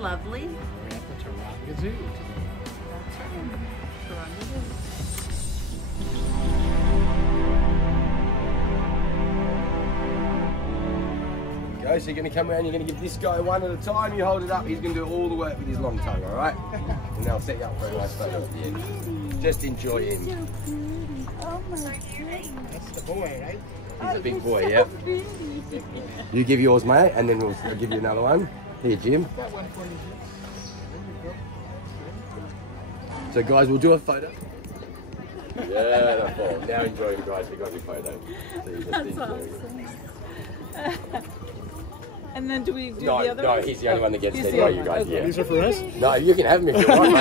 lovely? We're at the Taronga Zoo today. That's right. Taronga Zoo. So you're going to come around, you're going to give this guy one at a time, you hold it up, he's going to do all the work with his long tongue, alright? And they'll set you up for a nice photo at the end. Just enjoy him. Oh my goodness. That's the boy, right? He's a big boy, yeah. You give yours, mate, and then I'll give you another one. Here, Jim. Got one for you, Jim. There you go. So guys, we'll do a photo. Yeah, that's all. Now enjoy it, guys, we got your photo. So you just That's enjoy awesome. And then do we do No, the other no, ones? he's the only one that gets He's to the go, only you one. guys, Okay. yeah. These are for us? No, you can have them if you want.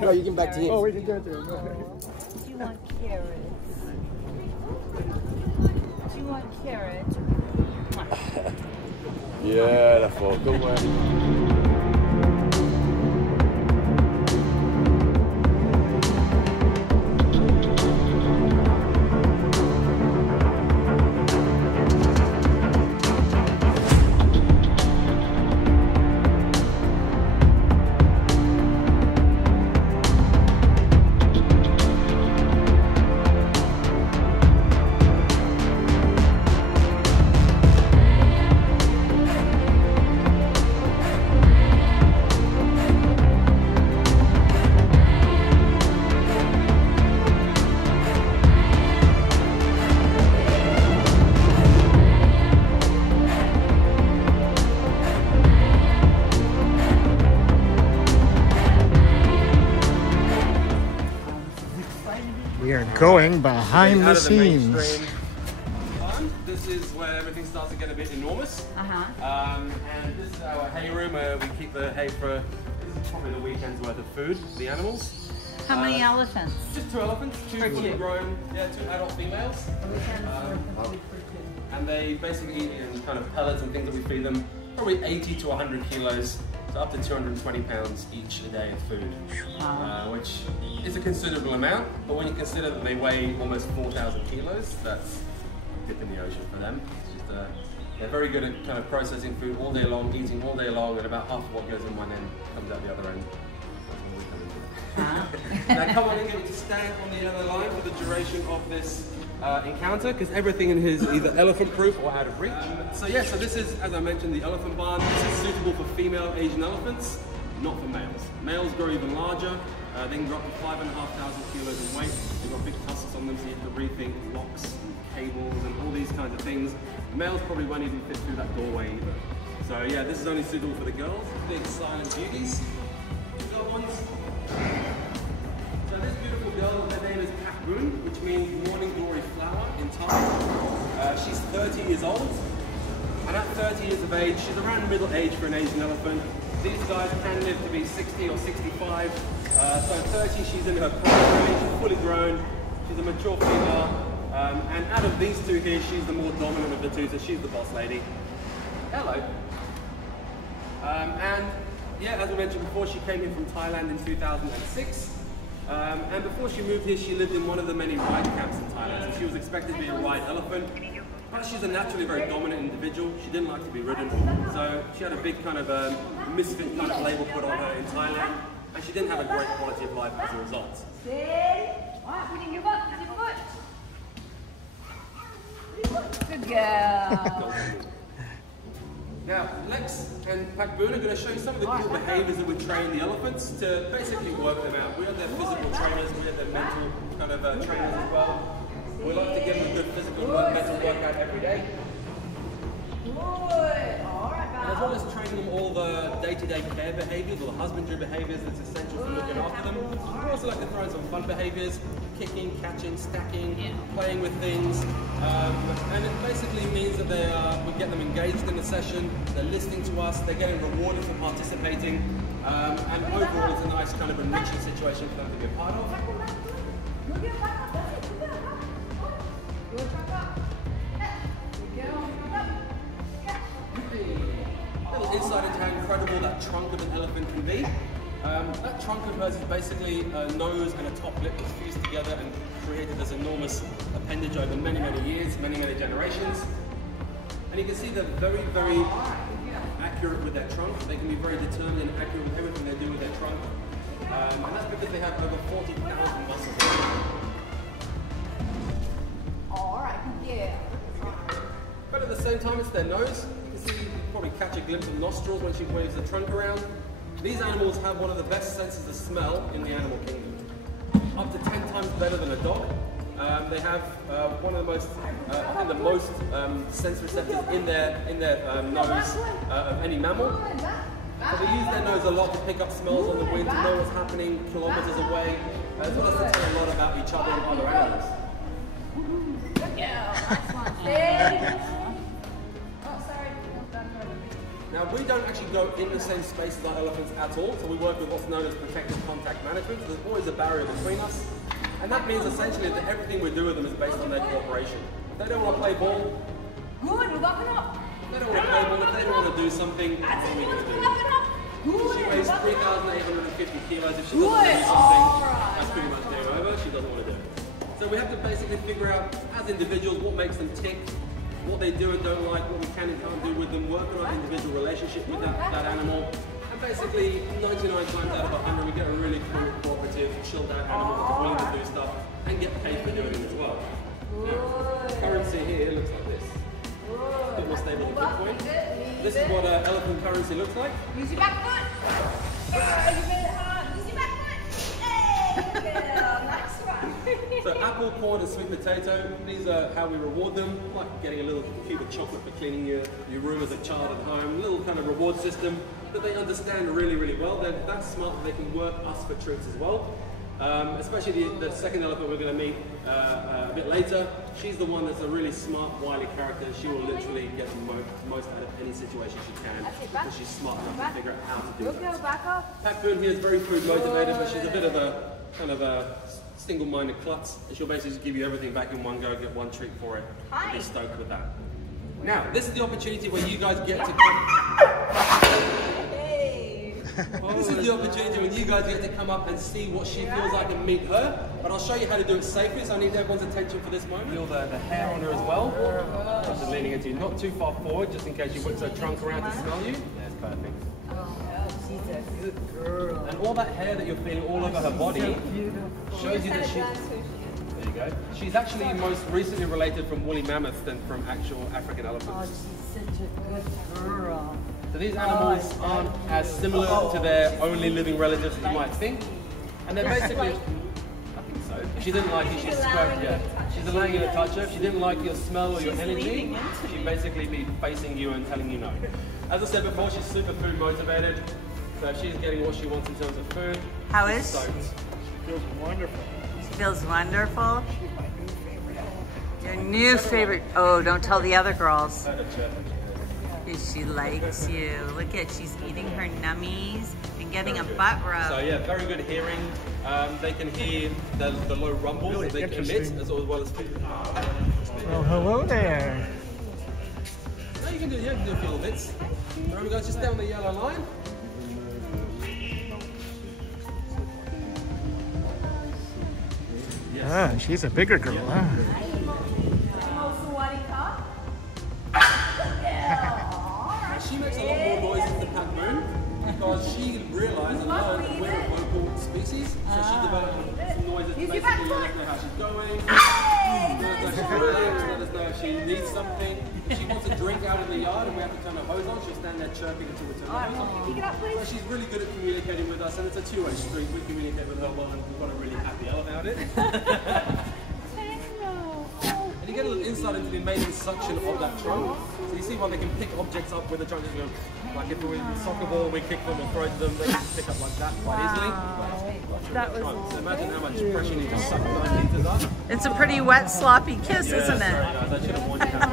No, you can back to him. Oh, we can do it there. Do you want carrots? Do you want carrots? Yeah, that's all. Good work. We are going behind the scenes. This is where everything starts to get a bit enormous. Uh-huh. And this is our hay room where we keep the hay for, this is probably the weekend's worth of food for the animals. How many elephants? Just 2 elephants, 2 fully grown, 2 adult females. And they basically eat in kind of pellets and things that we feed them, probably 80 to 100 kilos, so up to 220 pounds each a day of food, which is a considerable amount, but when you consider that they weigh almost 4,000 kilos, that's a dip in the ocean for them. It's just, they're very good at kind of processing food all day long, eating all day long, and about half of what goes in one end comes out the other end. Now come on and get me to stand on the other line for the duration of this encounter, because everything in here is either elephant proof or out of reach. So this is, as I mentioned, the elephant barn. This is suitable for female Asian elephants, not for males. Males grow even larger. They can grow up to 5,500 kilos in weight. They've got big tusks on them, so you have to rethink locks and cables and all these kinds of things. The males probably won't even fit through that doorway either. So yeah, this is only suitable for the girls. Big silent beauties. Little ones. So this beautiful girl, her name is Boon, which means morning glory flower in Thai. She's 30 years old, and at 30 years of age, she's around middle age for an Asian elephant. These guys can live to be 60 or 65. So at 30, she's in her prime age, she's fully grown, she's a mature female, and out of these two here, she's the more dominant of the two, so she's the boss lady. Hello. And yeah, as I mentioned before, she came in from Thailand in 2006. And before she moved here, she lived in one of the many ride camps in Thailand. So she was expected to be a ride elephant. But she's a naturally very dominant individual. She didn't like to be ridden. So she had a big kind of misfit kind of label put on her in Thailand. And she didn't have a great quality of life as a result. Good girl. Now, Lex and Boon are going to show you some of the cool behaviours that we train the elephants to basically work them out. We are their physical trainers, we are their mental kind of trainers as well. We like to give them a good physical and mental workout every day. As well as training them all the day-to-day care behaviours or the husbandry behaviours that's essential for looking after them. We also like to throw in some fun behaviours, kicking, catching, stacking, playing with things. And it basically means that we get them engaged in the session, they're listening to us, they're getting rewarded for participating, and overall it's a nice kind of enriching situation for them to be a part of. Little insight into how incredible that trunk of an elephant can be. That trunk of hers is basically a nose and a top lip that's fused together and created this enormous appendage over many, many years, many, many generations. And you can see they're very, very accurate with their trunk. They can be very determined and accurate with everything they do with their trunk. And that's because they have over 40,000 muscles. Alright, yeah. But at the same time, it's their nose. You can see, you can probably catch a glimpse of nostrils when she waves the trunk around. These animals have one of the best senses of smell in the animal kingdom. Up to 10 times better than a dog. They have one of the most, I think the most sense receptors in their nose of any mammal. So they use their nose a lot to pick up smells on the wind, to know what's happening kilometers away, as well as to tell a lot about each other and other animals. Now, we don't actually go in the same space as our elephants at all, so we work with what's known as protected contact management. So there's always a barrier between us, and that means essentially that everything we do with them is based on their cooperation. If they don't want to play ball, Good, we're locking up. if they don't want to play ball, if they don't want to do something, what are we going to do? She weighs 3,850 kilos. If she doesn't want to do something, that's pretty much game over. She doesn't want to do it. So we have to basically figure out, as individuals, what makes them tick, what they do and don't like, what we can and can't do with them, work on our individual relationship with that animal. And basically, 99 times out of 100, we get a really cool, cooperative, chilled out animal that's willing to do stuff and get paid for doing it as well. Now, currency here looks like this. A bit more stable than Bitcoin. This is what elephant currency looks like. Use your back foot. You made it hard. Use your back foot. Hey, girl. Nice one. So apple, corn, and sweet potato, these are how we reward them, like getting a little cube of chocolate for cleaning your room as a child at home, a little kind of reward system that they understand really, really well. They're that smart that they can work us for treats as well. Especially the second elephant we're going to meet a bit later. She's the one that's a really smart, wily character. She will literally get the most out of any situation she can because she's smart enough to figure out how to do that. Back up. Pat Boone here is very food motivated, but she's a bit of a kind of a single-minded klutz, and she'll basically just give you everything back in one go, get one treat for it, and be stoked with that. Now, this is the opportunity where you guys get to come... This is the opportunity when you guys get to come up and see what she feels like and meet her, but I'll show you how to do it safely, so I need everyone's attention for this moment. Feel the hair on her as well. Just leaning into you, not too far forward, just in case she whips her trunk around to smell you. That's perfect. She's a good girl. And all that hair that you're feeling all over her body shows you that she... There you go. She's actually most recently related from woolly mammoths than from actual African elephants. Oh, she's such a good girl. So these animals aren't as similar to their only living relatives as you might think. And they're basically... I think so. If she didn't like you, she's scrubbed, yeah. She's allowing you to touch her. If she didn't like your smell or your energy, she'd basically be facing you and telling you no. As I said before, she's super food motivated. So if she's getting what she wants in terms of food, how she's is stoked. She feels wonderful. She feels wonderful. She's my new favorite animal. Your new favorite. Oh, don't tell the other girls. Kind of chirp. She likes you. Look at, she's eating her nummies and getting a butt rub. So yeah, very good hearing. They can hear the low rumbles Really they emit as well as food. Well, hello there. No, you can do a few little bits. Remember guys, just down the yellow line. Yes. Ah, she's a bigger girl, huh? She makes a lot more noise than Pat Boone because she realised and learned that we're a vocal species, so she developed some noises to basically let us know how she's going, let us know if she needs something. If she wants a drink out in the yard and we have to turn the hose on, she'll stand there chirping until we turn the hose on. Pick it up, please. So she's really good at communicating with us, and it's a two-way street. We communicate with her well, and we've got a really happy about it. And you get a little insight into the amazing suction of that trunk. So you see why they can pick objects up with the trunk. Like if we soccer ball, we kick them or throw to them, they can pick up like that quite easily. That was So imagine how much pressure you just suck 9 litres up. It's a pretty wet, sloppy kiss, isn't Sorry it? guys, I should have warned you that.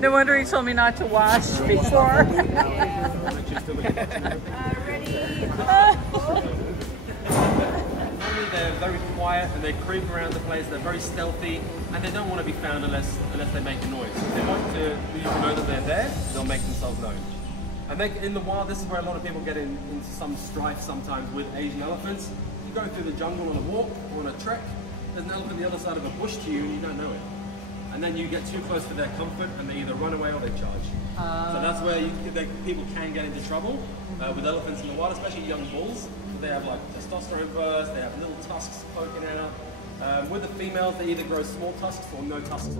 No wonder he told me not to wash before. They're very quiet and they creep around the place. They're very stealthy and they don't want to be found unless they make a noise. If they want to you to know that they're there, they'll make themselves known. And in the wild, this is where a lot of people get into some strife sometimes with Asian elephants. You go through the jungle on a walk or on a trek, there's an elephant on the other side of a bush to you and you don't know it. and then you get too close to their comfort and they either run away or they charge. So that's where people can get into trouble with elephants in the wild, especially young bulls. They have like testosterone bursts, they have little tusks poking out. With the females, they either grow small tusks or no tusks.